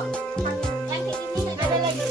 Yang kayak ini ada lagi.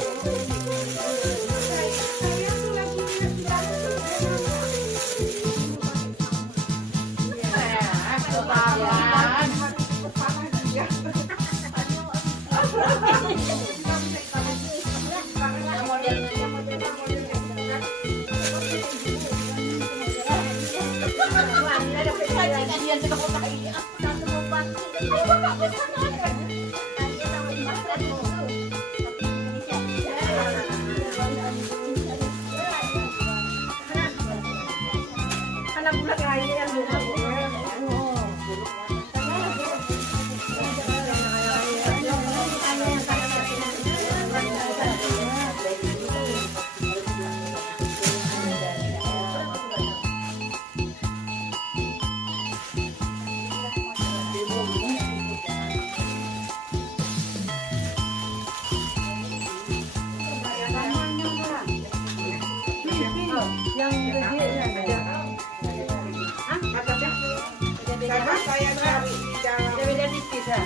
Saya cari di dalam. Beda tipis ya.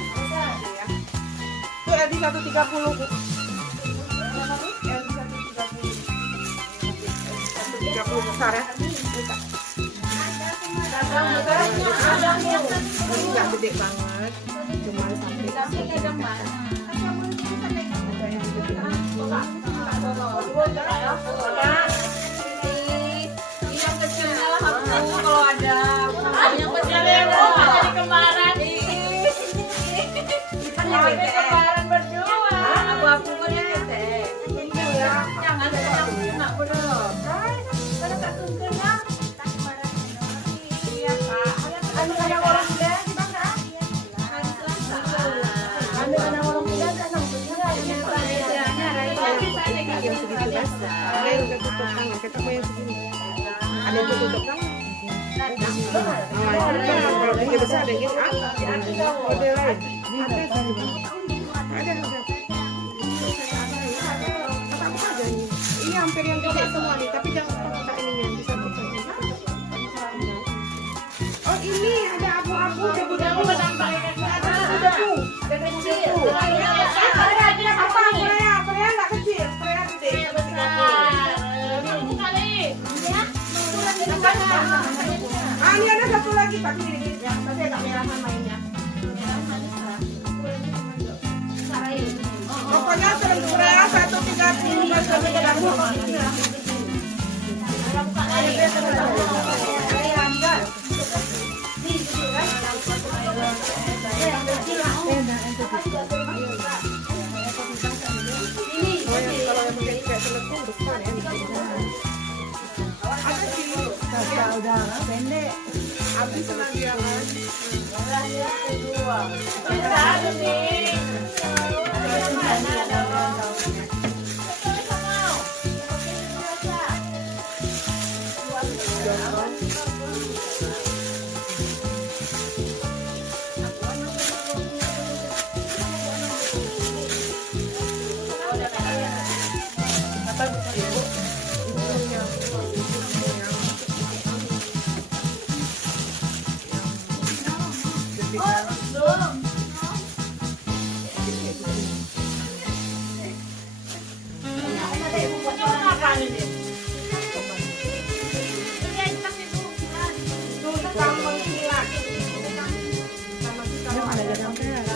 Itu LD 130 Bu. LD 130 besar ya. Ini nggak gede banget, cuma sampai yang kecilnya lah aku kalau ada yang kecilnya dari kemarin kemarin berdua aku punya teh jangan nak belum kalau tak tunggu ya iya Kak ada orang muda di mana ada orang muda kan nongkrongnya yang segitu besar ada yang ketutup tangan ketemu yang segini ada yang ketutup tangan kalau yang besar ada yang gini model lain ada ini hampir yang gede semua nih tapi jangan pakai ininya bisa buka. Oh ini ada abu-abu debu-debu ada debu apa Korea nggak kecil Korea gede ini ada satu lagi tapi ini yang tapi agak merahan mainnya pokoknya serem Korea 130 masuk ke dalam udah pendek habis lagi ya kan kedua ada nih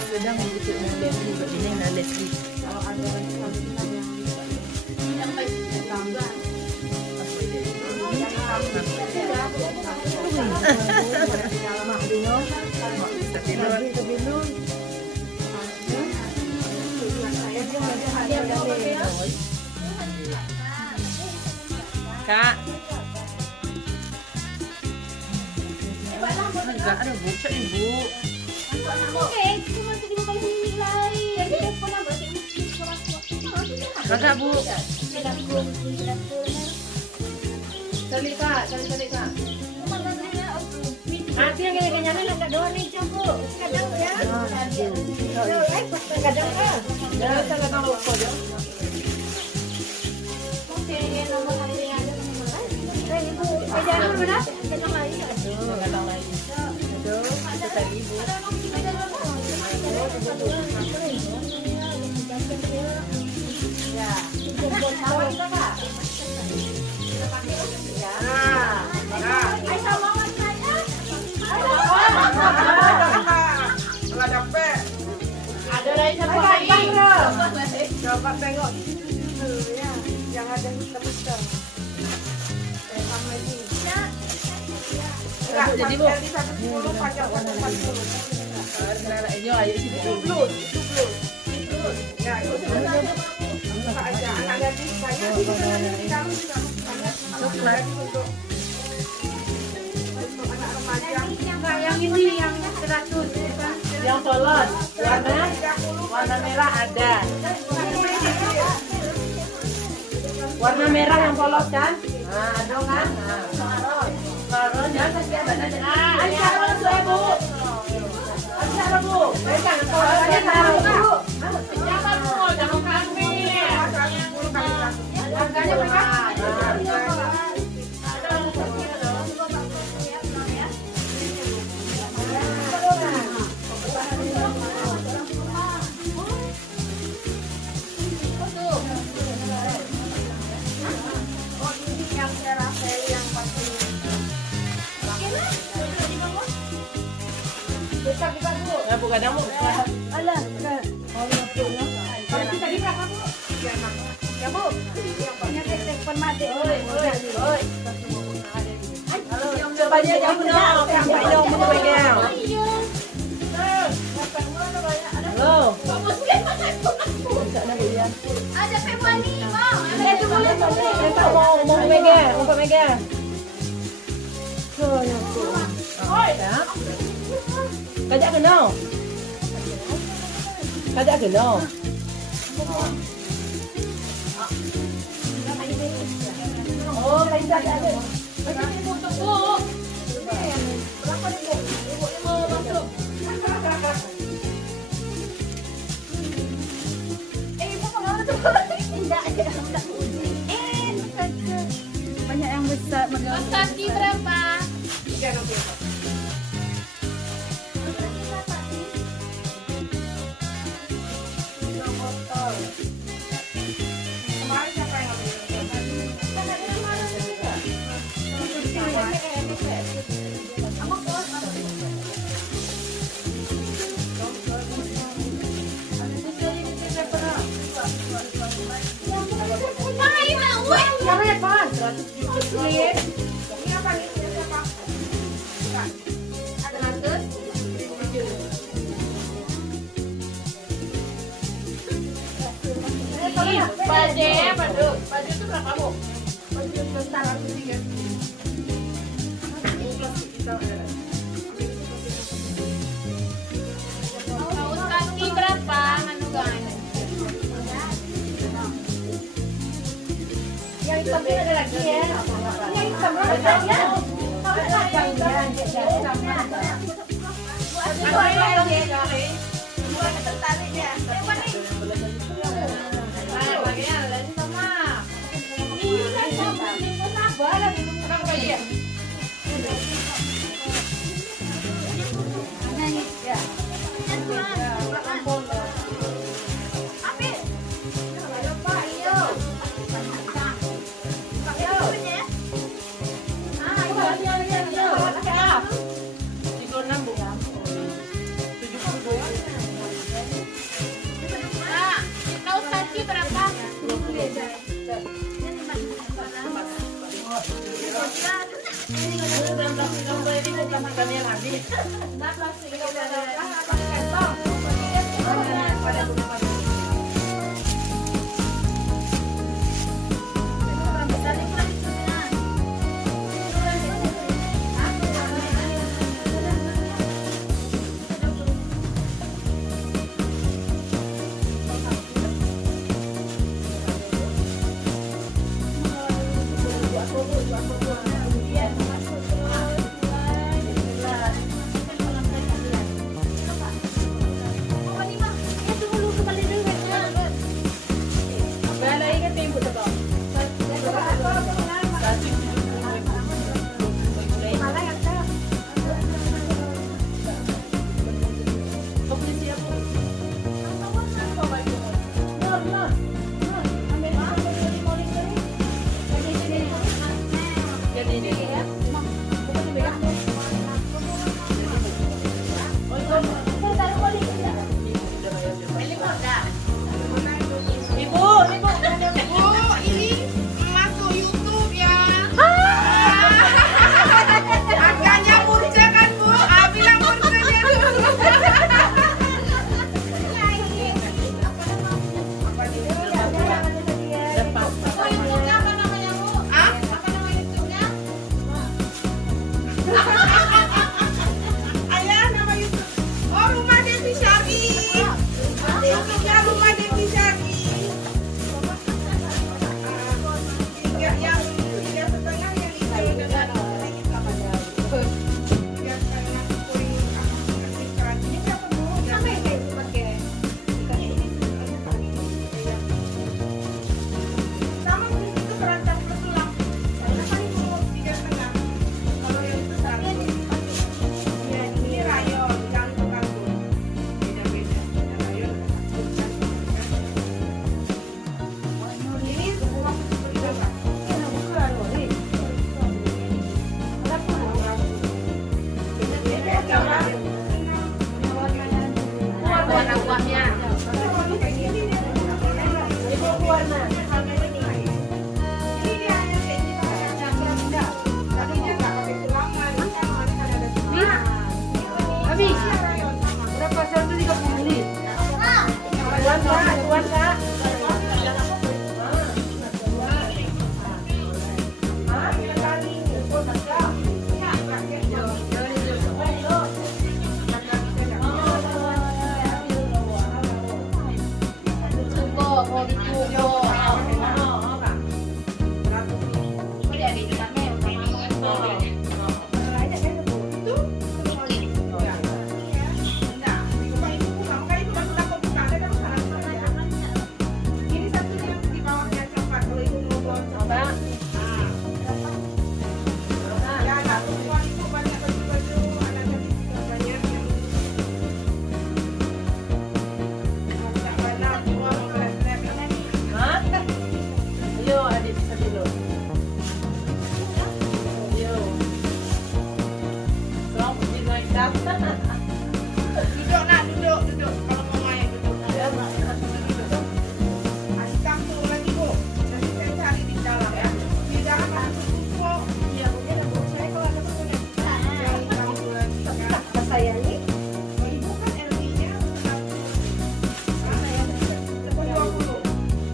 sedang begitu Leslie begini nah Leslie kalau ada Kak enggak ada Bu, cek Bu. Oke, cuma tadi mau ini lagi. Jadi telepon apa sih? Enggak Bu. Cari Kak. Nanti yang kenyangnya enggak doang nih, Bu. Kadang ya. Kadang kan. Jangan salah tahu kok, Jo. Oke, nomor harinya ada nomor lain. Ibu, jangan benar. Kadang lagi. Kadang lagi. Aduh, itu tadi Ibu. Ya. Sama kita Kak. Kita pakai ya. Nah. Ayo sama warnanya. Nggak capek. Ada lagi satu lagi. Coba tengok dulu ya, yang ada hitam-hitam. Sama lagi. Enggak, Jadi Bu. di 110 panjang 140. Ayo sini. Itu blue. Ya, itu sudah aja. Anak gadis saya di dalam juga banyak untuk anak remaja. Enggak, yang ini yang 100. Yang polos. Warna merah ada. Warna merah yang polos kan? Nah, ada kan? Maron ya, ada polos Bu. Ada Bu. Jangan taruh. Jangan Bu, jangan kami. Harganya berapa? Ya, bukan kamu. Alah, kan. Kalau kita di berapa, Bu? Ya, Bu. Yang punya telepon mati. Oi. Coba dia jauh dong, sampai dong megang. Halo. Ada Februari, mau. Mau megang, mau megang. Kajak kenal. Kajak kenal. Oh, kajak ada. Banyak yang besar. Mas kaki berapa? Kemarin siapa yang Mahal mau. siapa ya, Pan? Ini apa nih? Siapa? Ada 100. Pade itu berapa, Bu? Kaos kaki berapa? Anu guys. Yang hitam ini ada lagi ya. Yang hitam ada ya. Kaos kaki berapa? siap. Duduk nak, duduk. Kalau mau main duduk. Duduk. Kasih campur lagi bu. Nanti saya cari di dalam ya. Di dalam ada tumpuk. Iya bu, ada bu. Saya kalau ada punya. Yang campur lagi. Apa saya ini? Oh, ibu kan LD-nya 20.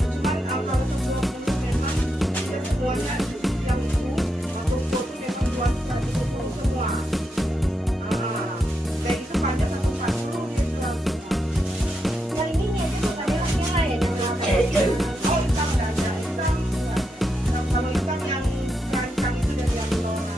Cuman kalau 20 memang dia semuanya yang itu tumpuk itu memang buat 120 semua. Dan itu pajak 140 dia jual. Yang ini nih, itu bukan yang lain. Oh, hitam nggak ada. Hitam. Kalau hitam yang rancang itu dari yang Lora.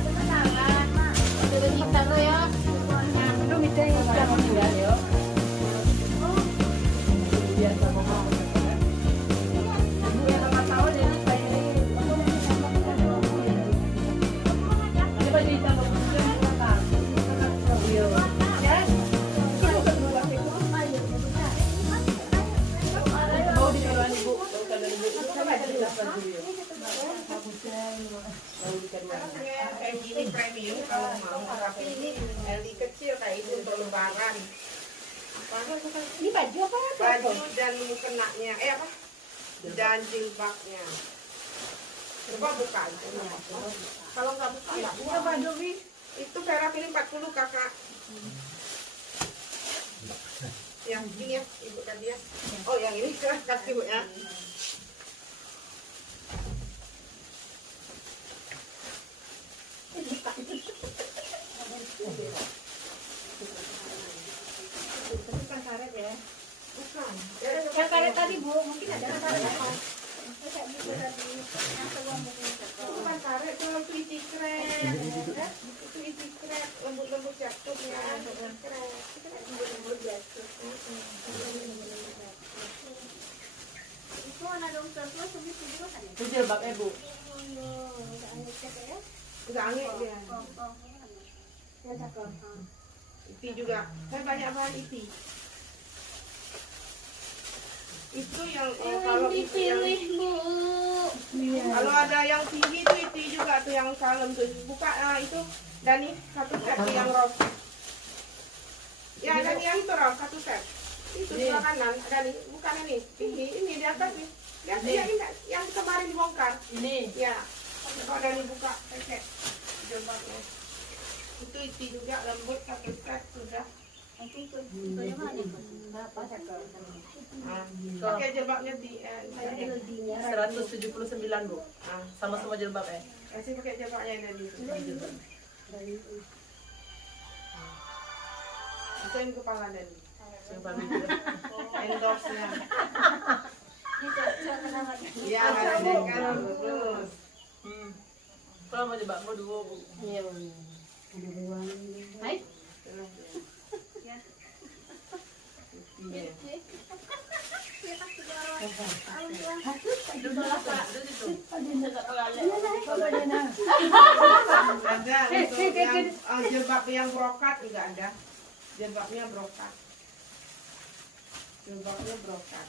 Ada masalah. Ada kita lo ya. Belum itu yang hitam enggak ya? Ibu yang 8 tahun jadi saya ini. Ini baju hitam yang belakang. Iya. Ya. Mau dijualan ibu. Sama aja dapat dulu. Kayak gini premium kalau mau, tapi ini LD kecil kayak itu untuk lebaran. Ini baju apa ya? Baju dan mukenanya, apa? Dan jilbabnya. Coba buka aja. Kalau nggak buka, ya Ini apa Dovi? itu Vera pilih 40 kakak. Yang ini ya, ibu tadi ya. Oh yang ini kasih bu ya. Bukan karet ya? Bukan. Yang karet tadi bu, mungkin ada karet apa? Bukan karet, itu isi kret. Itu isi kret, lembut-lembut jatuh ya. Kret. Itu kan lembut-lembut jatuh. Itu anak dokter tuh sampai tujuh kan ya? Itu jilbabnya bu. Udah angin dia. Iti juga. Saya banyak bahan iti. Itu yang kalau itu yang Bu. kalau ada yang tinggi itu iti juga tuh yang kalem tuh. Buka itu Dani satu set tuh yang rok. Ya Dani yang itu rok satu set. Itu sebelah kanan Dani bukan ini tinggi ini di atas nih. Lihat yang kemarin dibongkar. Ini. Ya. Kalau Dani buka set jilbabnya. Itu iti juga lembut satu set sudah. Berapa sekel? Pakai jilbabnya di 179 bu. Sama semua jilbabnya. kasih pakai jilbabnya dari itu. Masukin kepala Dani. Endorse-nya. Iya, ada kan lurus. Kalau mau jilbabmu dulu bu. Iya. Hai. Iya. Duduk lah pak, duduk situ. Ada untuk yang jilbab yang brokat juga ada. Jilbabnya brokat. Jilbabnya brokat.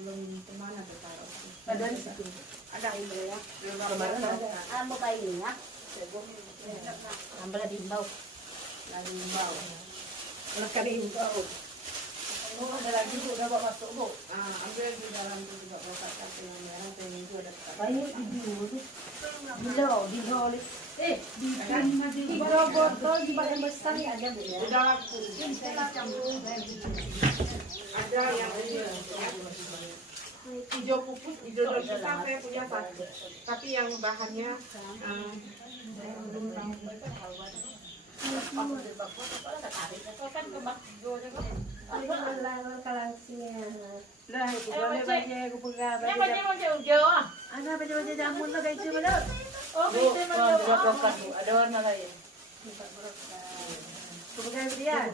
Belum kemana bertaruh. Ada di situ. Ada ini ya. Jilbab Kemarin brokat. Ambil kayu ya. Ambil di bau. Lagi bau. Lekat di bau. Oh, ada lagi bu, udah bawa masuk bu. Ambil di dalam itu juga brokat satu yang merah, yang itu ada. Banyak di dulu. Diholis. Di botol di bagian besar ya ada bu ya. Udah laku. Ada yang ini ya. Hijau pupus, hijau daun kita saya punya satu. Tapi yang bahannya Lah, itu boleh baca aku pegang. Ada baca-baca jamun lah kayak itu benar. Oh, itu benar. Ada warna lain. Pegang dia.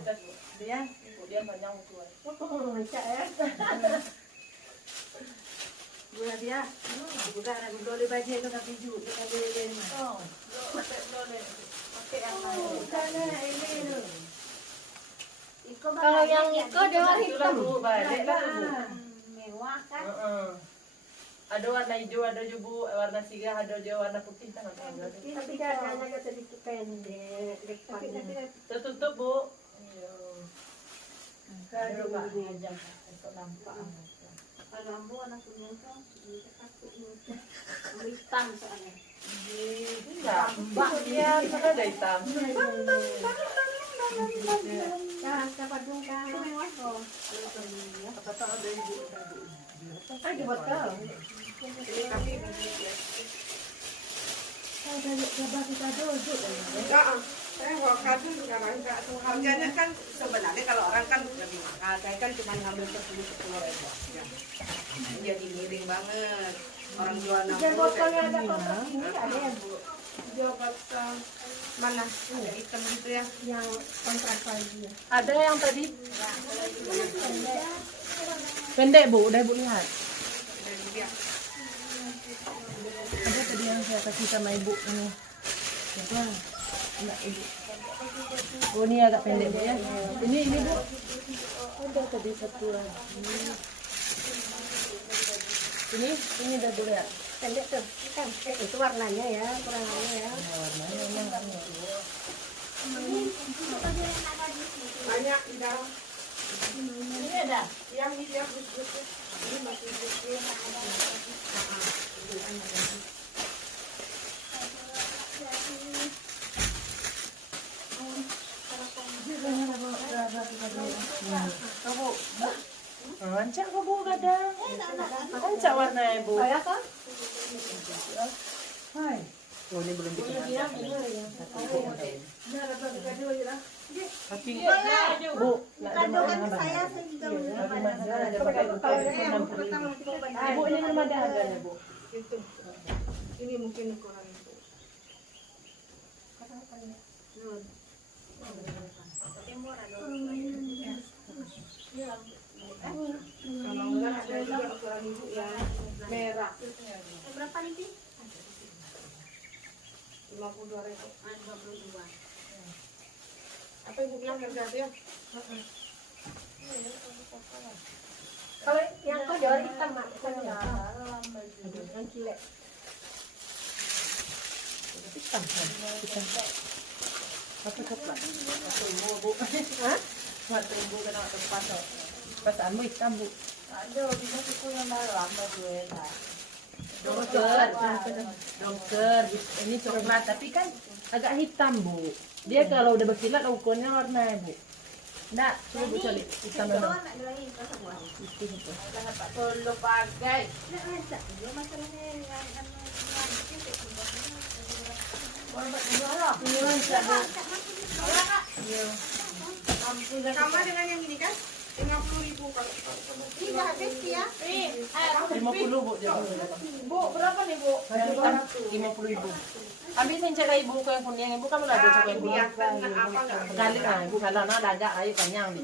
Dia. Dia panjang tua. Oh, macam ya. Buat dia. Bukan aku boleh baca itu nak biju. Kita boleh. Oh, boleh. Pakai yang lain. Sana ini. Iko Kalau yang itu dia warna Itulah hitam. Bu, balik lah tuh Bu. Mewah kan? Heeh. Ada warna hijau, ada juga Bu, warna siga, ada juga warna putih kan. Tapi dadanya agak sedikit pendek, depannya. Tertutup Bu. Iya. Aduh Pak, Aja untuk nampak. Kalau ambo anak kuning tuh hitam soalnya. enggak. Mbak dia mana ada hitam. Nah, dapat dong kan. Mewah kok. Apa tahu ada ibu. Ah, dibuat kau. Ini tapi Ada coba kita duduk. enggak. Saya bawa kado sekarang enggak tuh harganya kan sebenarnya kalau orang kan lebih mahal. Saya kan cuma ngambil 10 ribu aja. Jadi miring banget. Orang jual 60. Dan botolnya ada kotak ini ada ya Bu? Jual botol mana? Ada hitam gitu ya. Yang kontrak lagi ya. Ada yang tadi pendek Bu, udah Bu lihat. Dan dia Ada tadi yang saya kasih sama ibu ini. Siapa? Anak ibu. Oh ini agak pendek Bu ya. Ini Bu. Ada tadi satu lagi. Ini udah dulu ya. Pendek tuh, kan? Itu warnanya ya, kurangnya ya. Warnanya memang kan ya. banyak di dalam. Ini ada. Yang ini dia bus-bus. Ini masih bus. Bu. Ancak kok Bu kadang. Ancak warnanya Bu. Kayak kan? Hai. Oh ini belum bikin. Tapi Bu, nggak ada mana Saya juga Ibu ini nama ada harganya Bu. Itu. Ini mungkin ukuran itu. Kalau enggak ada juga ukuran ibu yang merah. berapa nih? 52 ribu. Apa ibu bilang harga dia? Kalau yang kau jual hitam mak, bukan yang cilek. Hitam kan? Hitam. Apa coklat? Terumbu Bu. Hah? Nggak terumbu kena tepat. Perasaanmu hitam Bu. Aduh, kita suku yang lama gue tak. Dongker. Ini coklat tapi kan agak hitam Bu. Dia kalau udah berkilat ukurnya warna Bu. Nggak, coba Bu cari hitam memang. Itu gitu. Perlu pakai. Sama dengan yang ini kan? 50 ribu kalau Ini habis ya? 50 Bu. Bu, berapa nih Bu? Yang hitam 50.000. Habisin cek ibu ke yang kuning. Ibu kan udah ada cek yang kuning. Dengan apa enggak? Kali lah, ibu kalau nak dagak air panjang ni.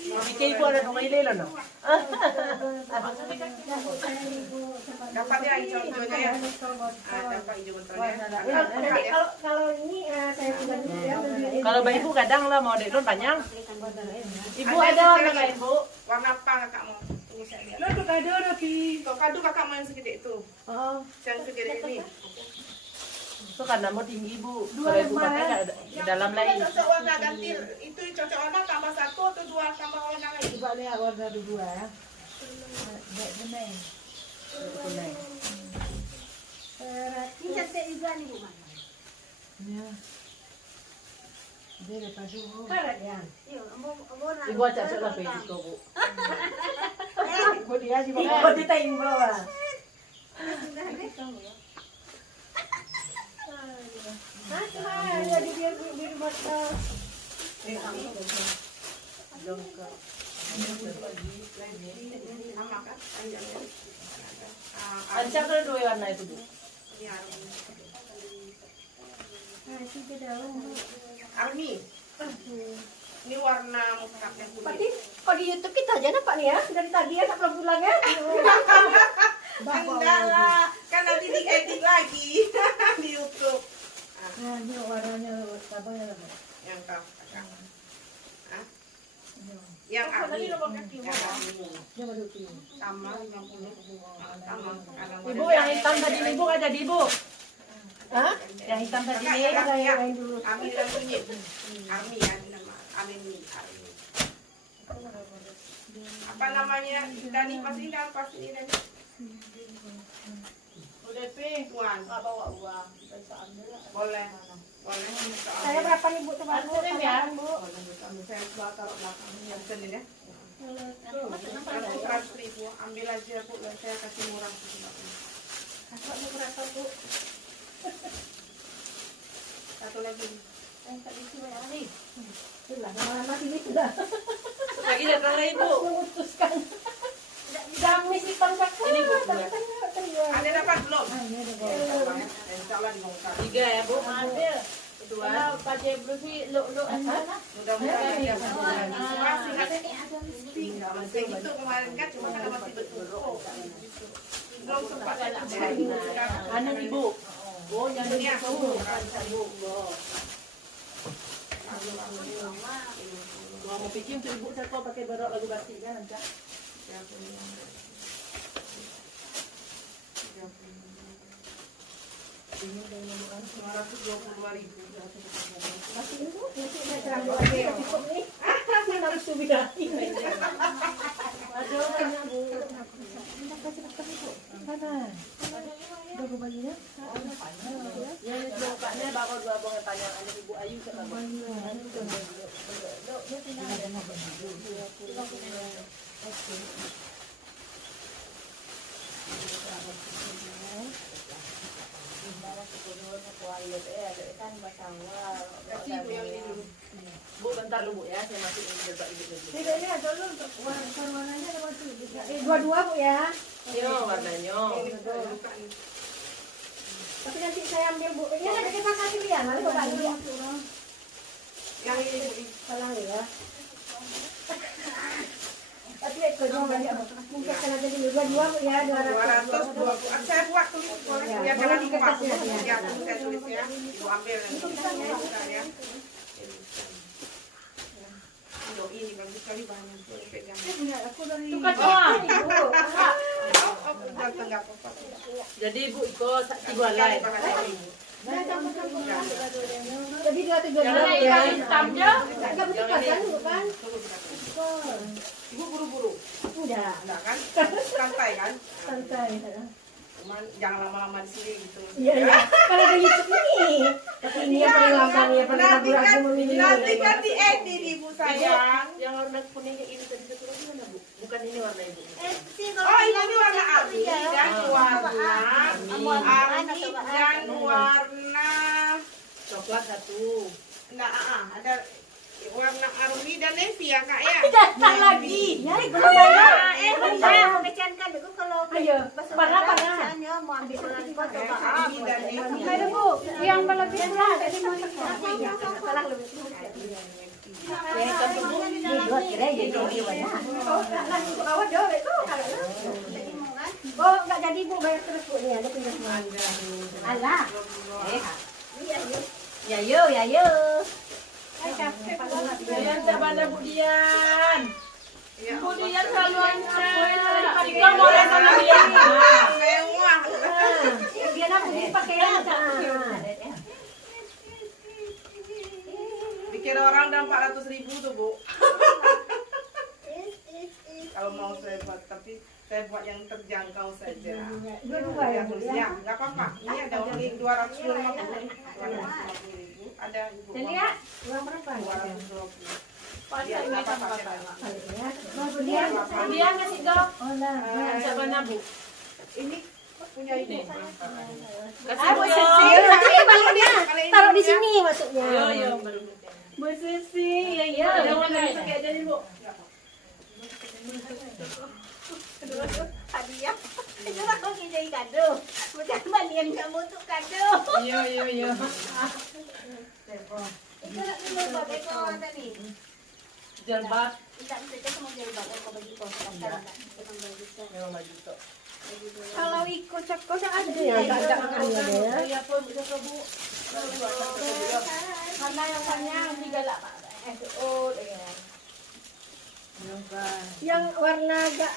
Fikir ibu ada dua ile lah no. Dapat ya hijau-hijaunya ya? Dapat hijau botolnya. Kalau ini saya punya ya. Kalau bayi ibu kadang lah mau dekron panjang. Ibu ada warna lain Bu. Warna apa kakak mau? Tunggu saya lihat. Lah tu kado tapi. Tuh, kado kakak mau yang segede itu. Oh, Yang segede ini. itu karena mau tinggi Bu. Kalau ibu pakai enggak di dalam lain. Cocok warna ganti. Itu cocok warna tambah 1 atau 2 tambah warna lain. Coba lihat warna dua ya. Benar. Benar. Ini cantik juga nih Bu. Ya. Dia lepas dulu. Karat ya. Ibu acak cak lah pergi situ Bu. Ibu dia juga. Ibu ditayang bawah. Hah, cuma jadi biar botol. Dongker. Sama kan? Panjangnya. Ancak ada dua warna itu Bu. Ini army. Nah, itu ke dalam Bu. Army. Ini warna mukanya Berarti kuning. kalau di YouTube kita aja nampak nih ya. Dari tadi ya sampai pulang ya. Enggak lah. Kan nanti diedit lagi di YouTube. Nah, ini warnanya sabangnya apa? Yang kau kakak. Hah? yang Ami. Dia baru tinggi. Sama 50. Sama. Ibu yang hitam tadi ibu nggak jadi ibu. Hah? Yang hitam tadi Kakak, ini. kakak. Ada yang lain dulu. Ami dan kunyit. Ami ya nama. Ami. Apa namanya? Dani pasti kan pasti ini Dani. Udah Tuan. Nggak bawa uang. Boleh. Boleh. Saya berapa nih Bu? Coba Bu. Anterin ya. Bu. Saya coba taruh belakang yang senin ya. Tuh. 100.000 ambil aja Bu, saya kasih murah. Kakak mau berapa Bu? Satu lagi. Tak bisa banyak nih. Sudah, lama-lama sini sudah. Lagi datang lagi ibu. Memutuskan. Gamis hitam kakak. Ini Bu. Ada dapat belum? Ada. Tiga ya bu. Ambil. Dua. Pakai blusi lu Mudah-mudahan dia masih masih itu kemarin kan cuma karena masih betul. Belum sempat saya kerjain. Kanan ibu. Oh jangan Ya. ibu. Mau bikin untuk ibu saya kok pakai barok lagu batik kan nanti. 222.000. Masih ini Bu. Masih saya terang lagi. Cukup nih. Ini harus sudah. Aduh banyak bu. Kasih Bu. Mana? Baru baginya. Yang bapaknya bawa dua bonga panjang ada ibu Ayu sama bu. Kasih ibu yang ini dulu. Bu bentar dulu bu ya, saya masukin jilbab ibu dulu. Tidak ini ada dulu untuk warnanya ada waktu. Dua-dua Bu ya. Yo warnanya. Tapi nanti saya ambil Bu. Ini ada kita kasih dia, nanti Bu bagi. Yang ini Bu. Salah ya. Tapi ekonomi banyak mungkin karena jadi dua Bu ya 220. Saya buat tulis boleh biar jangan lupa. Ya, saya tulis ya. Ibu ambil ya. Ini bagus sekali bahannya. Pegang. Aku dari Tukar doang. Enggak apa-apa. Jadi ibu ikut tiga lain. jadi dua tiga Jangan ya. ikan hitam aja. Enggak betul kan bukan? Ibu buru-buru. Udah Enggak kan? Santai kan? santai. Cuman jangan lama-lama di sini gitu. Iya ya. Kalau ada YouTube ini. Tapi ini yang paling gampang ya paling ragu-ragu memilih. Nanti kan diedit Ibu sayang. Yang warna kuningnya ini tadi satu lagi mana bu? Bukan ini warna ibu. Oh ini warna Ami dan warna Ami dan warna Coklat satu. ada warna Arumi dan Nevi ya kak ya. Datang lagi. Ya, belum banyak. Saya mau mecankan dulu kalau Ayo, parah. mau ambil ulang coba. Arumi dan Nevi. Ada Bu, yang lebih murah ada di mana? Salah lebih. Ya hitam bu. Dua kira jadi dia banyak. Oh, lah untuk awal jauh itu kalau. Oh, enggak jadi Bu bayar terus Bu nih ada pindah semua. Alah. Ya yo. Dian tak mana bu Dian? Ya, Bu Dian selalu antar. Kita boleh sama Dian. mewah. Dia nak beli pakaian Dikira orang udah 400.000 tuh Bu. Kalau mau saya buat, tapi saya buat yang terjangkau saja. Dua-dua ya Bu ya. Ya, nggak apa-apa. Ini ada only 250.000. Ada Ibu. Dan lihat uang berapa? 220. Pasal Ya, ini nggak kan apa-apa. apa? Ya. Kemudian Dian ngasih dong. oh lah. Siapa mana bu? Ini punya Ibu. Kasih Bu dong. Sisi, ini balonnya taruh di sini maksudnya. Yo baru. Bu Sisi, ya. Yang mana pakai aja nih bu? Hadiah. Itu aku jadi kado. Bukan balian kamu tuh kado. Yo. Itu nak dulu bagai kau tadi. Jilbab. Tidak bisa semua jadi bagai kau bagi kau sekarang. Memang baju tu. Kalau ikut kocak ada ya, enggak makannya ya. Saya pun bisa bu. Mana yang panjang 3 lah Pak. Oh, dengan. Yang warna agak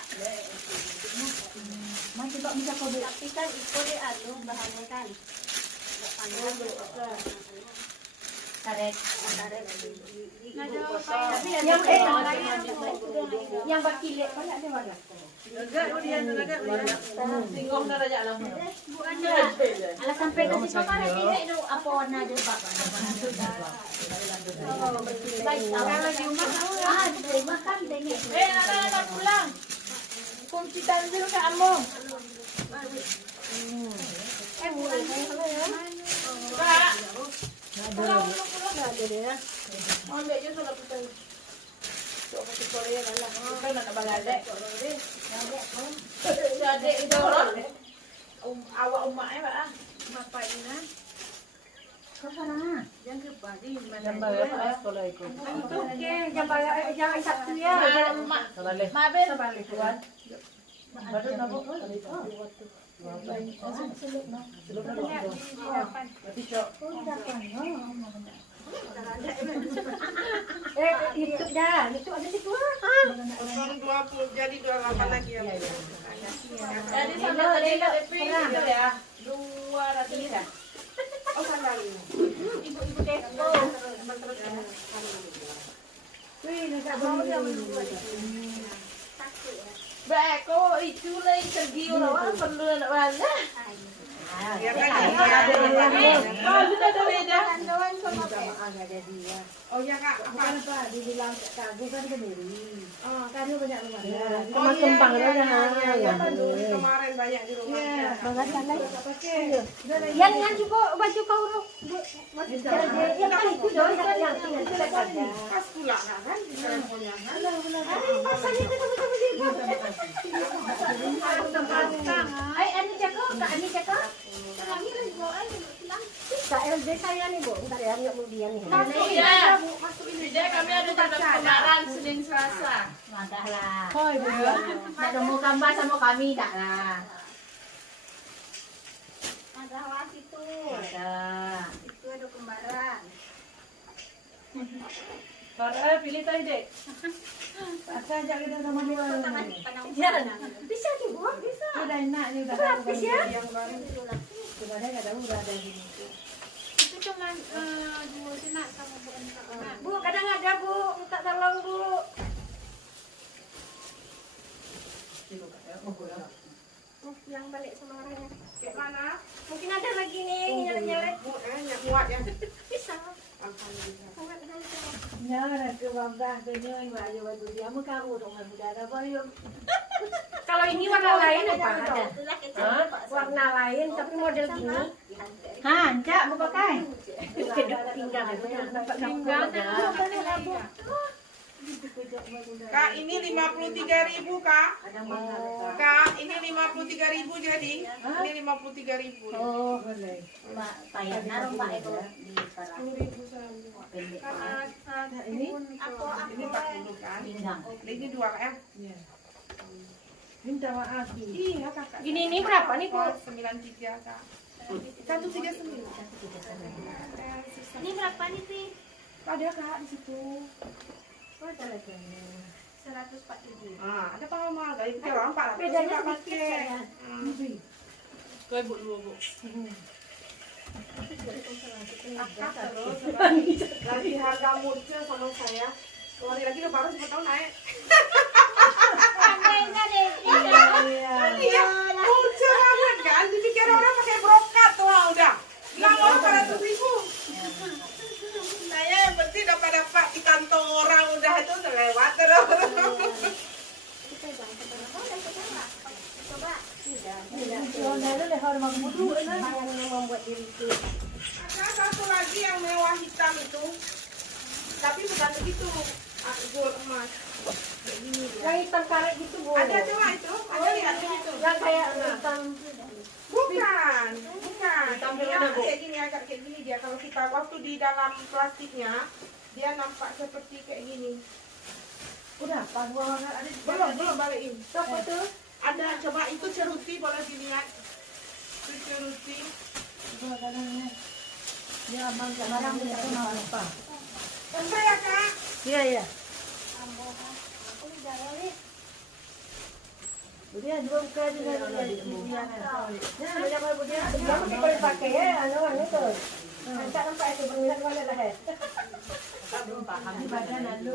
Masih kok bisa kode. Tapi kan itu deh bahannya kan. Karet. Tapi yang bakile banyak dia warna. Singkong na raja lang mo. alas sampai ke situ kan tidak itu apa warna dia pak. Baik, kalau lagi makan dengek. Anak pulang. Kung kita dulu sa amo. Pak. Pulang. Ambil je sudah putar. Coba si Korea lah. Kan nak balade. Jadi itu orang. Awak umak pak. Bapak ina. Kesana. Yang ke pagi mana sekolah itu. Itu ke yang satu ya. Sabale. Maben sabale tuan. Baru nabo. Itu dah, itu ada di gua. Kosong 20 jadi 28 lagi ya. Jadi sampai tadi KTP itu ya. 200 lira. Oh sandal ini. Ibu-ibu Depo. Wih, nak bawa dia Ba ko itu lagi pergi orang perlu nak bala. Ya kan Oh, sudah ada beda. Kandoan sama ada dia. Oh ya Kak, Bukan apa, dibilang kagu kan sendiri. Oh, Kagu banyak rumah. oh iya, kan dulu kemarin banyak di rumah. Banget kan? Yang juga baju kau yang kan itu dong yang Pas pula kan di teleponnya. Ay, ano jago? Kaani jago? Sa LD saya nih, Bu. Bentar ya, nggak mau dia nih. Masuk ya. Tidak, kami ada tanda penaran Senin Selasa. Madahlah. Oh, iya. Nak nemu gambar sama kami tak lah. Ada was itu. Ada. Itu ada kembaran. Para pilih tadi dek. Asa aja kita sama dia. Jangan. Bisa sih, Bu. Bisa. Udah enak nih udah. Gratis ya? Yang baru Sebenarnya nggak ada udah ada di Itu cuma dua jenak sama bukan. Bu, kadang ada, Bu. Minta tolong, Bu. Yang balik sama orangnya. kayak mana? Mungkin ada lagi nih, nyelek-nyelek. Muat ya. Bisa. Alhamdulillah. Nyara ke bawah ke nyoy baju baju dia muka urung muda ada bayum. Kalau ini warna lain apa ada? Warna lain tapi model gini. Hah, enggak mau pakai. Kedok pinggang itu nampak pinggang. Kak, ini 53.000 Kak. Kak, ini 53.000 jadi. Ini 53.000. Oh, Pak, payah naruh Pak itu di sekarang. 10.000 saja. Ini Ini 40 kan? Pinggang. Ini 2 ya? minta maaf. Iya Kakak. Ini berapa nih, Bu? 93 Kak. 139. Ini berapa nih, Pi? Ada Kak di situ. Oh, ada lagi. 147. Ah, ada Pak Mama. Dari kita orang Pak. Bedanya Nggak sedikit pakai. ya. Kau ibu dulu bu. Kakak terus. Lagi harga muncul sama saya. Hari lagi lebaran 10 tahun naik. Kayaknya deh. Iya, muncul banget kan. Dipikir orang pakai brokat tuh udah. Bilang orang 400.000. Saya yang penting dapat di kantong orang udah itu udah lewat terus. Coba. Membuat diri itu. Ada satu lagi yang mewah hitam itu. Tapi bukan begitu. Gold emas. Kayak gini dia. Yang hitam karet gitu, Bu. Ada coba itu. Ada lihat di situ. Yang kayak hitam. Bukan. Hitam Dia gimana, Bu? kayak gini agak kayak gini dia. Kalau kita waktu di dalam plastiknya dia nampak seperti kayak gini. Udah, pas gua ada Belum balikin. apa tuh? Ada coba itu ceruti boleh dilihat. Itu ceruti. Gua kadangnya. Ya, Abang barang punya apa? Sampai ya Kak. Iya, iya. Kemudian dua buka juga dia. Nah, banyak orang kemudian kamu boleh pakai ya, anu tuh. Nanti nampak itu berminat mana dah. Belum paham Di badan lalu.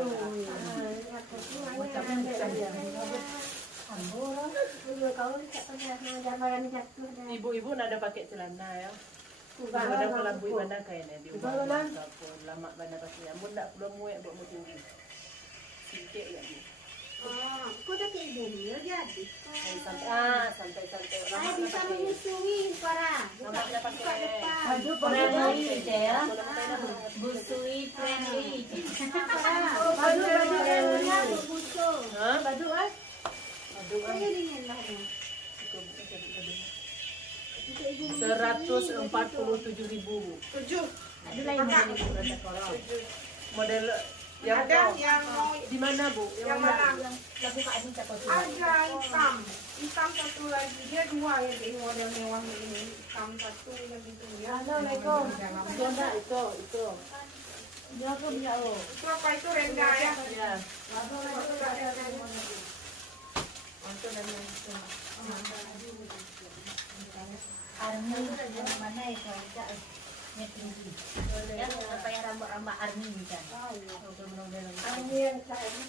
Ibu-ibu nada pakai celana ya. Ada kalau bui mana kayaknya di rumah. Lama mana pakai ambon tak belum muat buat tinggi. Sikit ya bu. Kau dah ke ibu dia jadi. Santai. Saya bisa menyusui para. Namanya pakai Baju Friendly ya. Busui friendly. baju Busuk. baju kan? Aduh, Saya dingin lah. 147.000 bu. 7. Ada lain Model yang Ada yang mau di mana bu? yang mana? lagu Kak Adita kau tu. Ada hitam satu lagi, dia dua ya, jadi model mewah ini, hitam satu yang gitu ya. Assalamualaikum. Itu enggak itu. Dia pun dia oh. Itu apa itu renda ya? Ya. Army yang mana itu? Yang tinggi. Yang apa yang rambut-rambut army kan? Ini yang saya ini.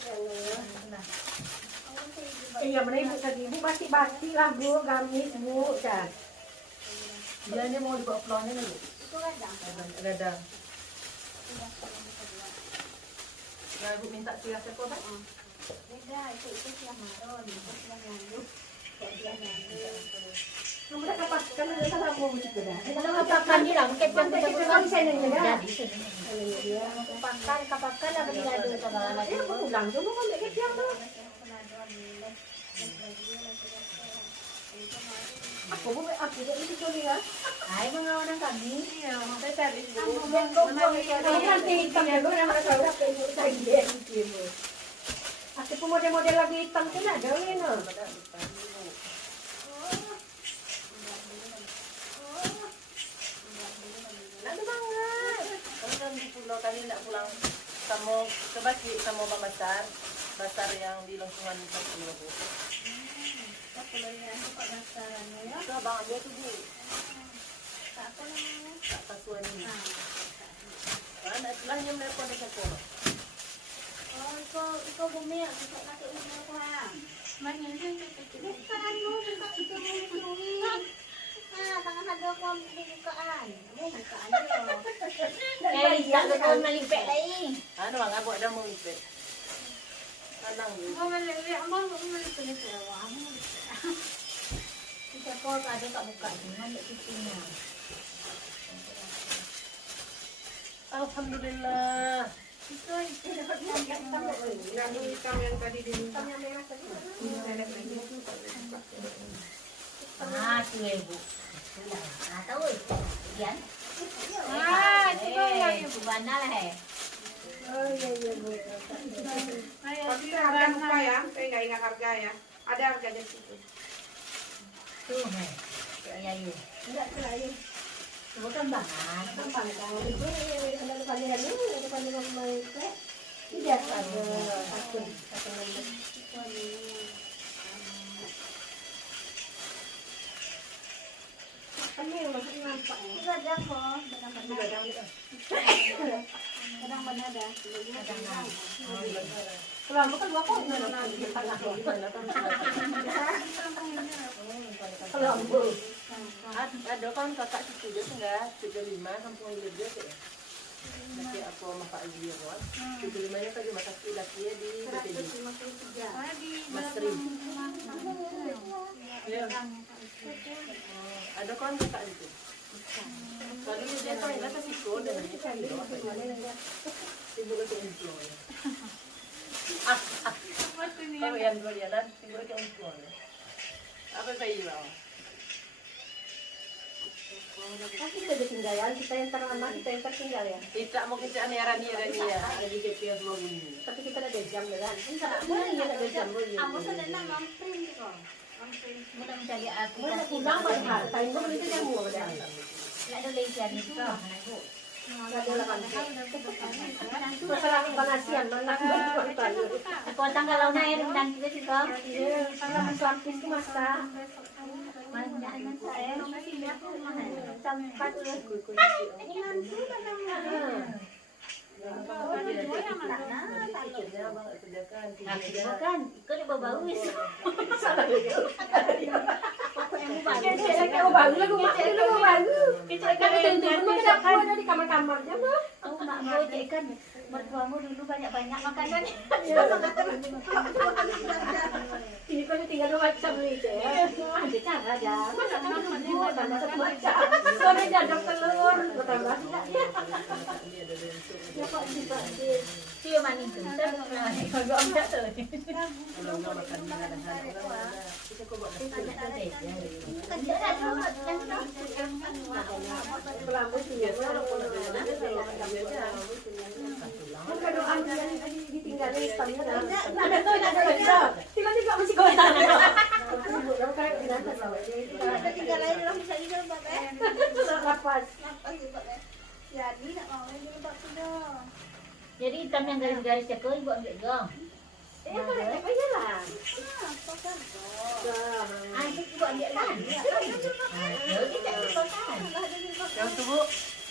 Iya, mana ibu tadi ibu batik lah bu, gamis bu, dah. Dia ni mau dibawa pulangnya nih bu. Itu ada. Ada. Ya ibu minta 3 ekor kan? Beda itu siang maron, itu siang nyandu. Siang nyandu. Kamu dah kapaskan ada salah bu itu dah. Kalau kapakan dia lah, mungkin Kita kan saya nanya dah. jadi kapakan apa dia ada segala lagi. Dia pulang tu mau ambil kecil tu. Aku jadi itu dia. Hai mga orang kami. Saya cari bu. Kamu nanti hitam dulu nama saya ke ibu saya gitu. Aku pun model-model lagi hitam tu nak ada ni no. Nak semangat. Kalau kan di pulau tadi nak pulang coba sama Basar. Basar yang di lingkungan pulau bu. Itu abang dia tu bu. Tak pasuan ni. Nak selahnya mereka ada sekolah. Ikaw bumi, kita pakai ulo ko ha. Bukan mo, kita bumi. Tangan ada ko ang bukaan. Bukaan yo. Tak ada malipet lagi. Ano ang abo ada mo ipit. Anang bu. Kita ko ada kat buka dengan dek kucingnya. Alhamdulillah. Yang hitam yang tadi diminta. Tu ibu. Tahu Ian? Itu yang Mana lah Oh iya bu. Tapi harga lupa ya, saya nggak ingat harga ya. Ada harganya di situ. Tu Ya ya. Enggak selain. Bukan bahan. Gampang kan. Itu ada panggilan ini, ada panggilan mereka. Tidak ada akun. Kami yang masih nampak. Kita jago. Kadang mana ada. Kalau bukan dua kok kalau bu. Ada kan kakak cucu dia enggak, cucu 5 kampung hilir dia tu. Nanti aku sama Pak Ibu buat. Cucu 5-nya kan cuma kaki laki di BPD. Masri. Ya. Ada kan kakak itu. Kalau dia tak ada kasih kod dan dia cari doa. Ibu ke employ. Kalau yang dua dia lah, ibu ke employ. Apa saya bawa? Kita ada tinggalan, kita yang terlama, kita yang tertinggal ya. Tidak mau kita niara-niara dia. Ada KPS 2 bunyi. Tapi kita ada jam kan? Enggak, boleh ada jam boleh. Kamu sudah nak mamprin kau. Mula mencari aku. Mana pulang pada time boleh itu jam 2 dah. Nak ada lagi cari tu. Masalah panasian mana Potong kalau naik dan kita juga. kalau suapin itu masak. Manjaan saya masih lihat Sampai bukan, ikut di bawah wis. Pokoknya mau balik. saya mau bangun lagu mak itu mau bangun. Kan tentu pun kita keluar dari kamar-kamarnya mah. Aku mak mau ikan. Mertuamu dulu banyak-banyak makanan. Ini kalau tinggal dua macam ni je. Ada cara aja. Masa kan dua tambah satu macam. Kalau jadok telur bertambah tidak ya. Ya kok juga dia. Dia manis tu. Kalau ambil tu. Kalau nggak makan di kadang-kadang kita kok buat Pelambut punya orang kan doa yang ditinggalin istamnya dah. Ada tu ada kerja. Tiba-tiba masih kau tanah. Kamu kayak binatang lah. Ada tiga lain orang bisa hidup bapak. Lepas. Jadi nak mau jadi bapak sudah. Jadi hitam yang garis-garis cekul ibu ambil gong. Boleh apa je lah. Itu ibu ambil kan? Jadi tak dipokan. yang tu bu,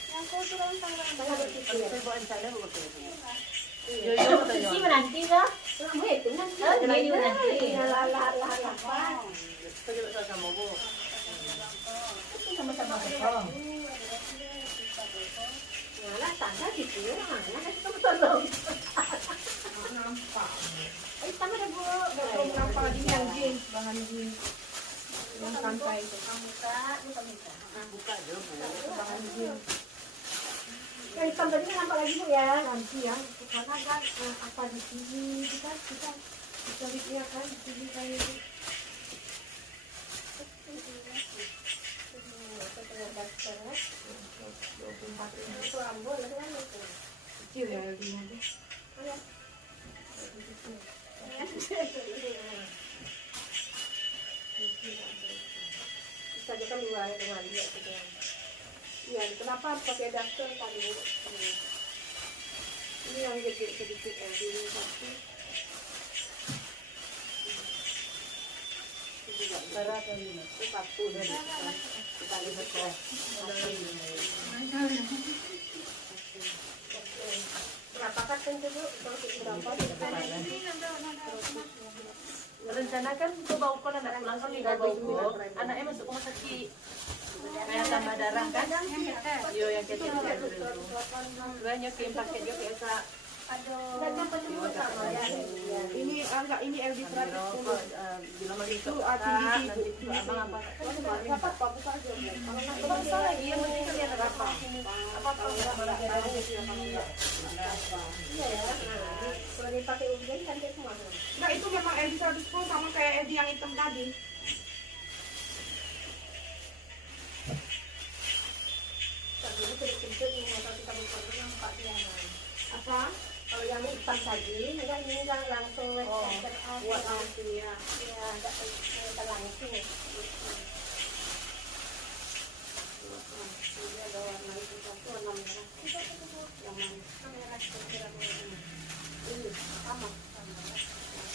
Yang kau turun tangan. saya bawa sana bu. Si menanti ke? Itu nanti. Oh, dia juga nanti. Lah. Saya juga sama bu. Sama-sama potong. Ngalah tangga gitu. Ngalah kita tolong. Nampak. Sama dah bu. Belum nampak lagi yang jeans, bahan jeans. Yang santai itu. Buka je bu. Bahan jeans. Yang hitam tadi kan nampak lagi bu ya. Nanti ya. Karena kan apa di sini kita lihat kan di sini kayak itu. Kecil ya lebih nanti. Bisa aja kan dua dengan dia gitu. Iya, kenapa harus pakai adapter tadi? Ini yang gede sedikit ya, ini satu. Berat yang ini. Itu satu dari kita lihat kok. Berapa kan coba berapa? Rencana kan aku bawa kau anak pulang kan tinggal bawa anaknya masuk rumah sakit kayak tambah darah kan yo yang kecil banyak yang pakai dia biasa Ini enggak, ini LD 110. bila mau Itu itu tinggi nanti abang apa dapat apa buka aja. Kalau salah iya mesti kan ada berapa? Apa tahu Iya ya. Kalau dipakai ujian kan dia semua. Enggak, itu memang LD 110 sama kayak LD yang hitam tadi. Tadi itu kecil ini atau kita buka yang Pak Tiana. Apa? Kalau yang hitam tadi, enggak ini langsung Buat langsung ya. ya enggak kita langsung. Ini ada warna itu satu warna merah. Yang merah kira-kira ini sama.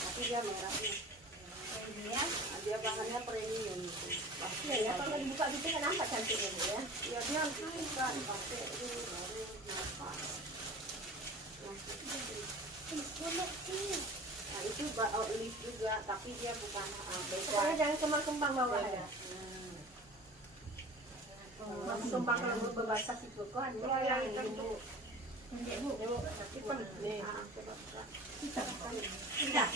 Tapi dia merahnya. Premium, dia bahannya premium. Iya ya, kalau dibuka gitu kan nampak cantiknya ya. Ya dia langsung kan pakai itu baru nampak. Nah itu olive juga, tapi dia bukan Pokoknya jangan kembang-kembang bawah ya. Masih kembang rambut berbasah itu kan. Kalau yang hitam itu Hitam nih. tidak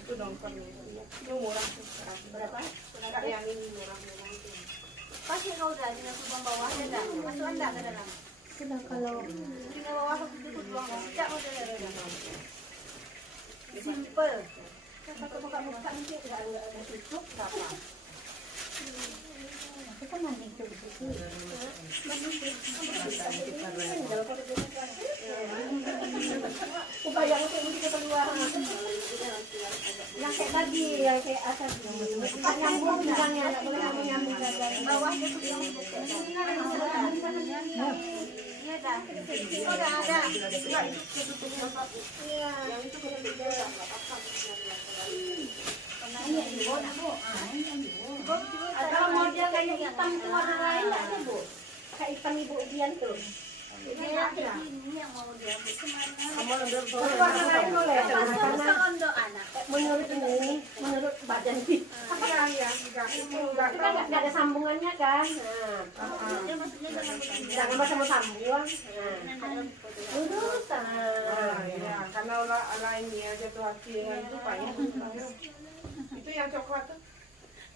itu nongkrong itu murah tuh sekarang. Berapa? Enggak yang ini murah-murah itu. Pasti kau udah dengan lubang bawahnya dah. Masuk anda ke dalam. Sudah kalau Tinggal bawah itu lubang bawah. Tidak mau dalam. Simple. satu buka-buka nanti enggak ada tutup apa? Itu kan nanti itu begitu. Upaya untuk kita keluar. Yang kayak tadi, yang kayak atas nyambung misalnya, enggak boleh nyambung gagal. Bawahnya tuh yang Iya dah. Udah ada. Enggak, itu ketutupnya Pak. Iya. Yang itu belum dijaga, nggak apa-apa. Kalau model kayak hitam itu warna lain nggak ada bu? Kayak hitam ibu Dian tuh. Ini yang kayak gini yang mau diambil kemana? Kamu ambil Tapi warna lain boleh. Pasang untuk anak. Menurut ini, menurut badan sih. Iya, iya, enggak. Itu enggak Itu kan nggak ada sambungannya kan? Dia maksudnya jangan begini. Jangan sama sambung. Lurus. Ya, karena lainnya jatuh hati dengan itu Pak ya. Itu yang coklat tuh.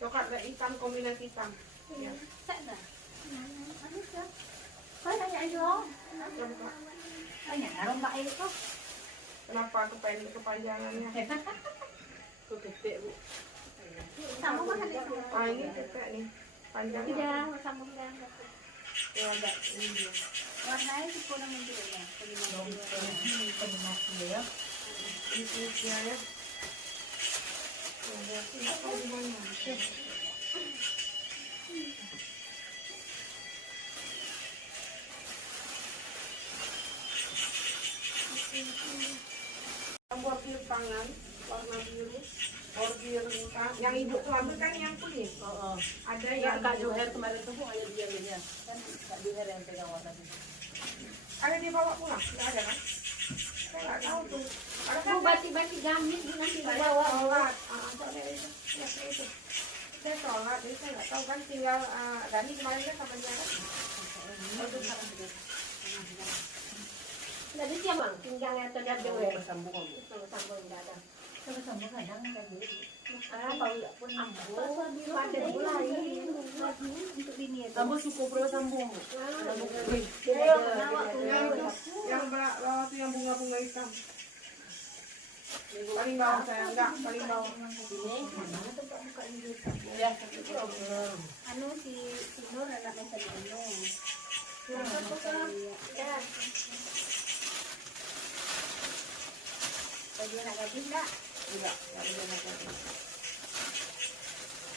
Coklat dan hitam, kombinasi hitam. Ya. Set dah. Anu siap. Kau tanya aja. Tanya, naruh mbak itu. Kenapa kepanjangannya? Tuh gede bu. Sama makan di sana. Ah, ini ketek nih. Panjangnya. Tidak, sambung dah. Ya, agak ini dia. Warnanya sih kurang menjadinya. Ini ya. Ya, apa di mana? Bordir tangan warna biru, bordir yang ibu tuh ambil kan yang kuning. Oh, Ada yang yang Kak Joher kemarin tuh bu ada dia lihat kan Kak Joher yang pegang warna itu. ada dia bawa pulang, nggak ada kan? Saya nggak tahu tuh. Ada kan Mau bati-bati gamis nanti bawa. sholat, soalnya itu, ya itu. Saya sholat, jadi saya nggak tahu kan tinggal Dani kemarin kan sama dia kan. Jadi siapa bang? Pinggangnya atau dia Yang dewe? bersambung bu. Sambung nggak ada. Bersambung kadang kayak gitu. Kalau nggak pun ambo. Biru Ada ada bu lain. untuk ini itu. Kamu suku bersambung bu. Sambung kuning. Yang bawah tuh yang bunga-bunga hitam. Paling bawah saya, enggak, paling bawah. Ya, satu problem. Anu si Nur anak Nesa di Anu. Ya. Bagi anak gadis enggak? Enggak, enggak ada masalah.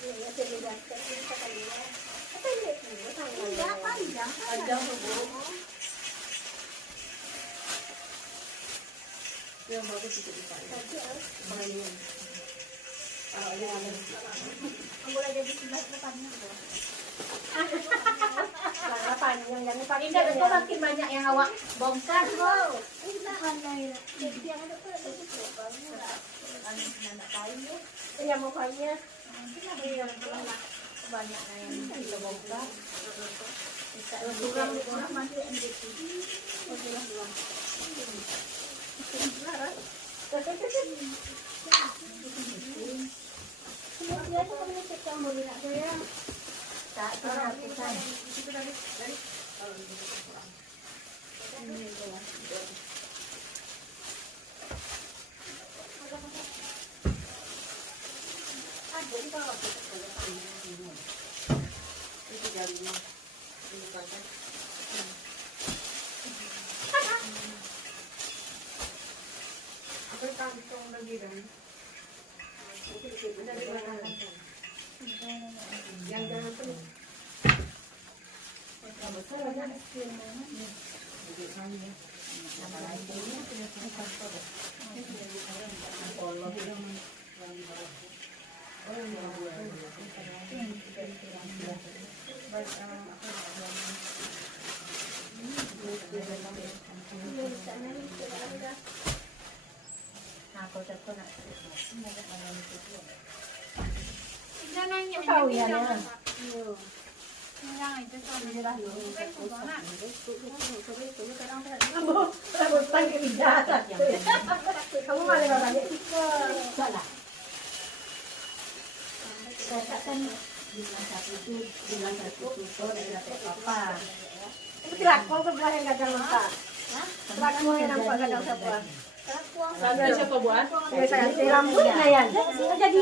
Ya saya lihat kita kali ya. Apa ini? Enggak, panjang. Panjang tuh bu. Yang bagus itu dipakai. Main. Kalau ini ada. Boleh jadi sebelah depannya tuh. Karena panjang yang pakai. Indah betul makin banyak yang awak bongkar loh. Ini mana ya? Jadi yang ada tuh ada tuh banyak. Anu anak kayu. Iya mau kayaknya. Iya, banyak yang kita bongkar. Kurang masih MDP. Kurang. Kemudian kami cek kamu nak saya. Tak terlakukan. Itu dari itu jadinya. Ini kan. Apa kantong lagi dan dari mana kantong? Yang jangan penuh. Tahu ya na. Kamu panggil ijazah. Kamu malah banyak sikap. Salah. Katakan bilang satu tuh dari apa? Itu tilakong sebelah yang gadang lengkap. Tilakong yang nampak gadang sebelah. Sambil siapa buat? Ya saya ganti rambutnya ya. Jadi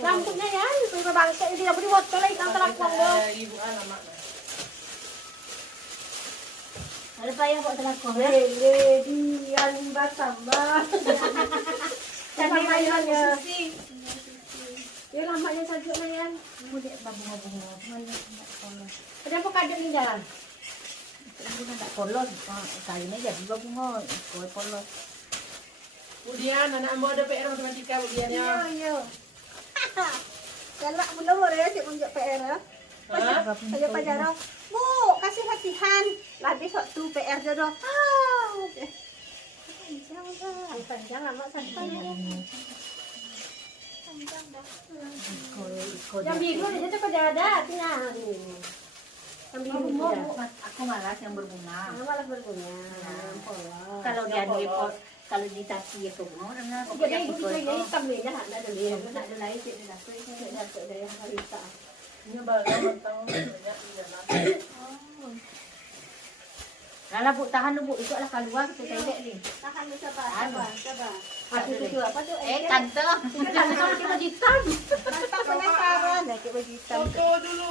rambutnya ya itu ke bangsa ini tidak boleh botol lagi kan tilakong lo. Ibu anak mak. Ada payah kok telakong ya? Dian basamba. Cari mainannya. Ya lamanya saja lah ya. Mudik bunga-bunga. Mana nak polos. Kenapa kadang ni jalan? Bunga tak polos. Kayunya jadi bunga. Kau polos. Kemudian anak ambo ada PR matematika kemudian ya. Iya. Galak belum ya cik punjak PR ya. Saya pajaran. Bu, kasih latihan. Lah besok tu PR jodoh. Panjang dah. Panjang amat sampai. Panjang dah. Yang biru ni tu kau dah ada tinggal ni. Yang biru Aku malas yang berbunga. malah berbunga. Kalau dia report, kalau di tasi ya bunga, karena Jadi ibu saya ni hitam ni dah nak ada dia. Nak ada lain cik dah. Saya dah dapat dari Harita. Ini baru tentang banyak di dalam. Kalau bu tahan bu, ikutlah keluar kita tengok ni. Tahan dulu sabar. Aku tu apa tu? tante. Kita baju hitam. Mantap penasaran dah kita baju hitam. Foto dulu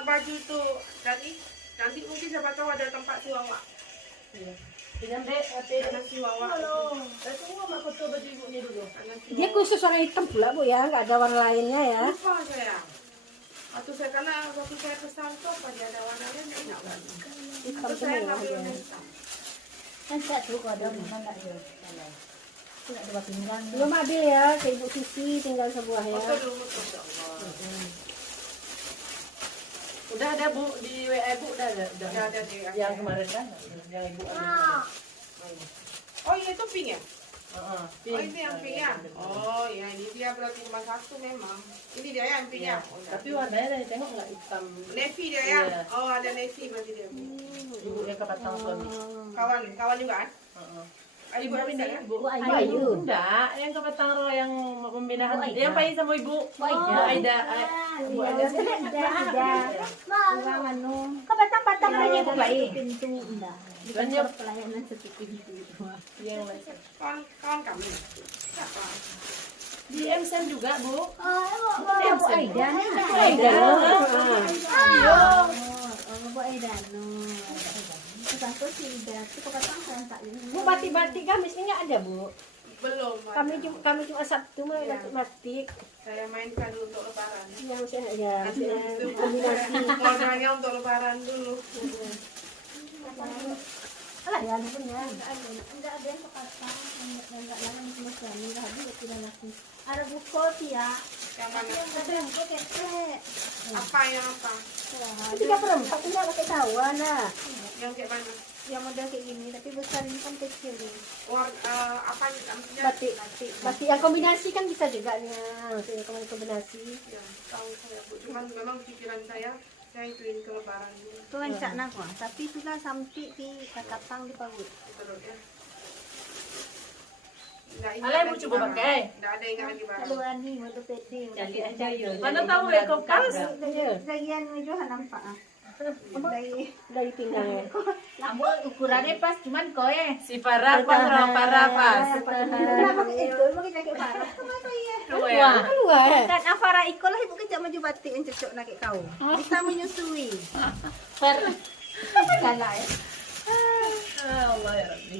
baju tu dari nanti mungkin siapa tahu ada tempat siwawak. Dengan hati Ada siwawak. saya tunggu mak foto baju ibu ni dulu. Dia khusus warna hitam pula bu ya, enggak ada warna lainnya ya. Lupa saya. Atau saya karena waktu saya pesan tu apa dia ada warna lain enggak kan? Hitam Atau saya semua ngambil dia. warna hitam. Kan saya tu kalau ada bunga enggak ada. Tidak ada batu pinggang. Belum ada ya, ke Ibu Sisi tinggal sebuah ya. Foto dulu foto. Udah ada bu di WA bu udah ada. Udah ada di Yang kemarin kan, yang ibu ada. Oh iya itu pink ya? Heeh. Oh itu yang pink ya? Oh ya ini dia berarti cuma satu memang. Ini dia yang pink ya? Oh, Tapi warnanya dari tengok nggak hitam. navy dia ya? Iya. Oh ada navy berarti dia. Ibu yang kebatang suami. Kawan juga kan? Heeh. Ibu ada pindah ya? Ibu Ayu. Enggak, yang kebatang roh yang pembinaan. Bu Aida. Yang paling sama ibu. Bu Aida. Bu Aida. Bu Aida. Orang anu. Kau batang-batang aja aku baik. Pintu enggak. Di Dan kantor pelayanan seperti itu. Yang lain. Kawan kami. Siapa? Di MSN juga, Bu. Bu Aida. Bu Aida. Bu Aida no. Satu sih dah. Kita kata orang tak ini. Bu batik-batik gamis ini ada bu. Belum. Kami cuma Sabtu mah Iya. batik-batik. Saya mainkan dulu untuk lebaran. Yang saya ya. Nanti kombinasi modalnya untuk lebaran dulu. Alah ya punya. Enggak ada yang kata enggak lain sama suami enggak ada tidak laku. Ada buku ya. Yang mana? Ada yang buku kecil. Apa yang apa? Tiga perempat tidak pakai tawa nah. Yang kayak mana? Yang model kayak gini tapi besar ini kan kecil nih. Apa namanya? Batik. Batik yang kombinasi kan bisa juga nih. Maksudnya kombinasi. Ya, tahu saya Bu. Cuman memang pikiran saya ituin ke lebaran dulu. Itu encak nak wah, tapi itulah sampai di kakapang di paut. Terus ya. Nggak ingat Kalian mau lagi coba barang. pakai? Nggak ada ingat lagi barang. Keluar nih waktu PT. Jadi aja ya. Mana tahu ya kopas? Bagian Johan nampak ah. Dari pinggangnya. Kamu ukurannya pas cuman kau ya. Si Parapas, Parapas. Kenapa itu? Mau kita pakai parah. Kenapa ya? Wah. Keluar. Kan Afara Iko lah ibu kerja maju batik yang cocok nak kau. Bisa menyusui. Kalah ya. Allah ya Rabbi.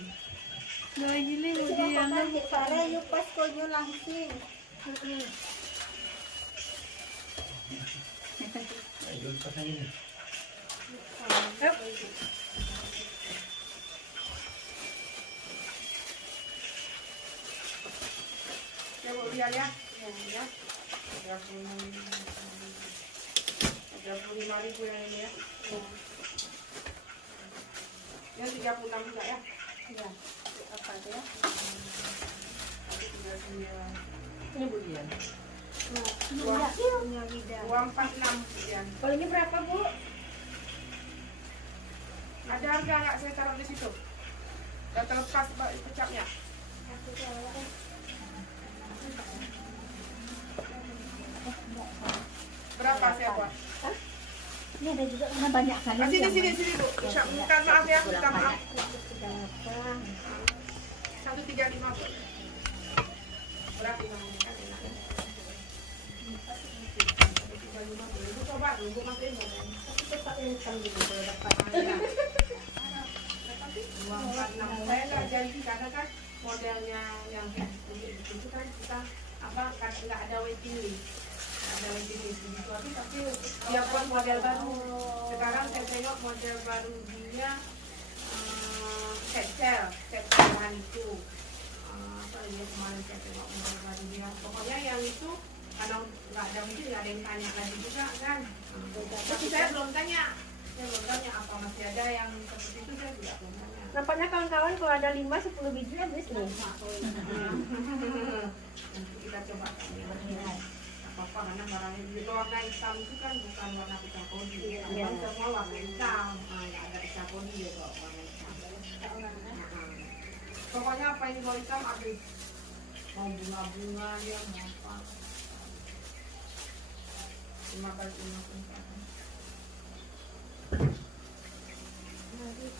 Siapa kan cek pare yuk pas kau langsing. Ya Bu lihat ya. Ya. 35.000 yang ini ya. Yang 36 juga ya. Ya. Apa tu ya? Tapi 39. Ini Bu Dian. Punya lidah. 246 sekian. Kalau ini berapa bu? Ada harga nggak saya taruh di situ? Udah terlepas pecapnya. Berapa saya buat? Ini ada juga karena banyak kali. Sini Bu. Minta maaf ya, minta maaf. 135 Bu. Berapa namanya kan enak. 135 boleh. Bu coba dulu, Bu masukin Bu. Saya nggak janji karena kan modelnya yang kayak itu kan kita apa kan nggak ada waiting list. ada lagi di sini tapi dia buat model baru. Sekarang saya tengok model baru dia capsule bahan itu. Apa lagi kemarin saya tengok model baru dia. Pokoknya yang itu karena nggak ada mungkin nggak ada yang tanya lagi juga kan. Tapi saya belum tanya apa masih ada yang seperti itu, saya juga belum tanya. Nampaknya kawan-kawan kalau ada 5-10 biji habis nih. Nanti kita coba apa-apa karena barangnya di warna hitam itu kan bukan warna pita kodi. Kan semua warna hitam, nggak ada pita kodi ya kok warna hitam. Pokoknya apa ini kalau hitam habis, mau bunga-bunga dia mau apa. Terima kasih.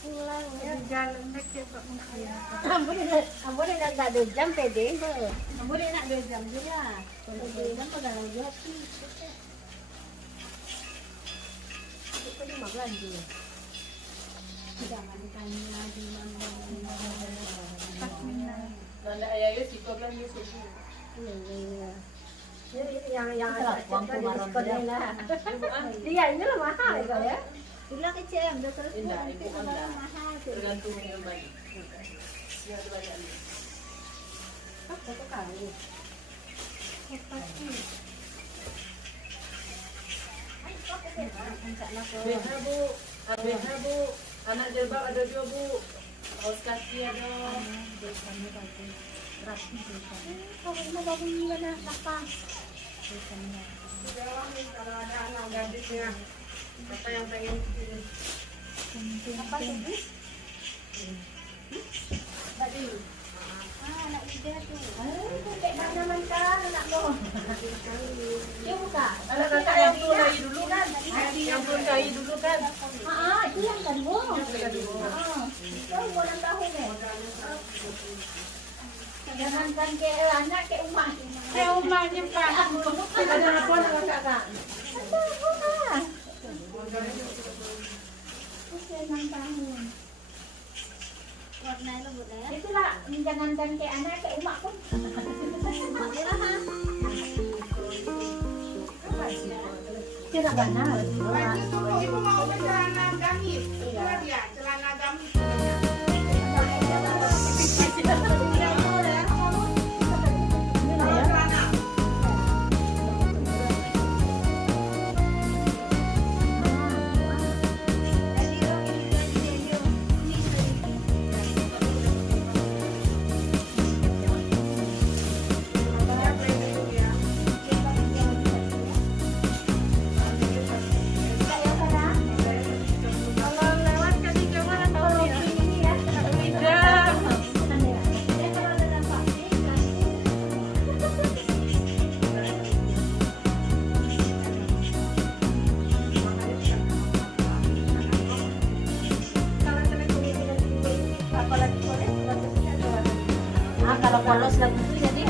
Pulang ya. Jalan nak cepat mungkin. Ambo nak 2 jam pede be. Kamu dia nak 2 jam je lah. Kalau 2 jam pada lagi hati. Itu 15 je. Jangan tanya di mana. Nanda ayah yo siko kan yo susu. Iya. Yang diskon lah. Iya, ini lah mahal ya. Bilang ke CM dah terus Indah, nanti ibu barang anda. mahal. Tergantung yang banyak. Ya ada banyak. Satu kali. BH bu, BH bu, anak jilbab ada juga bu, kaos kaki ada. Kalau mau bangun mana lapang. Dalam nih kalau ada anak gadisnya, apa yang pengen kesini? Apa tu bu? Baju. Anak muda tu. Dek mana mantan anak lo? Dia buka. Anak kakak yang belum kayu dulu kan, yang belum kayu dulu kan. Itu yang kedua. Kau boleh tahu ni. Jangankan ke anak ke rumah. Ke rumahnya Pak. Ada apa dengan kakak? Usia 6 tahun. Warna lembut ya. Itulah jangankan ke anak ke rumah pun. Itulah ha. Tidak benar. Baju dulu, ibu mau ke celana gamis. Itulah dia, celana gamis. Celana. Kalau lewat kasih coba tahu ya. Kalau polos lagi itu jadi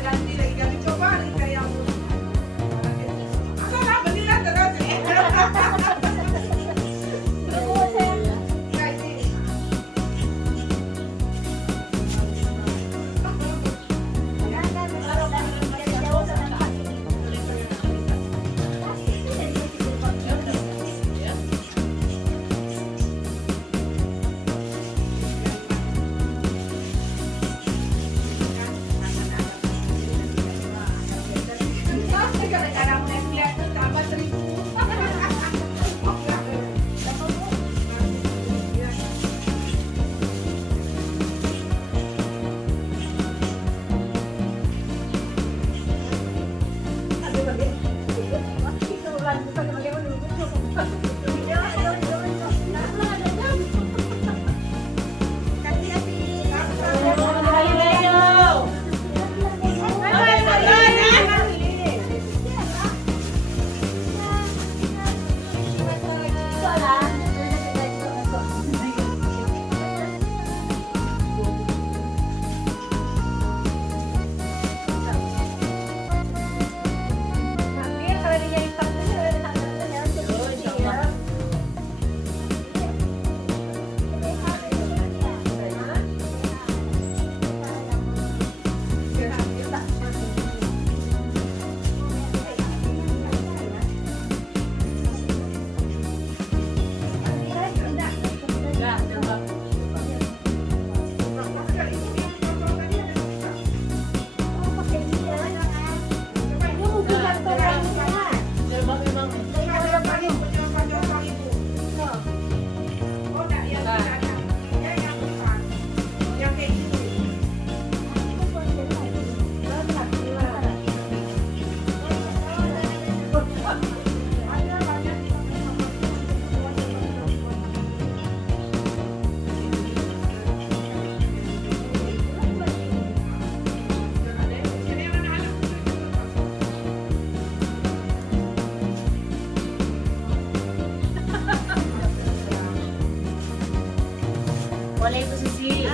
Ganti lagi, ganti coba nih kayak Boleh Bu Susi.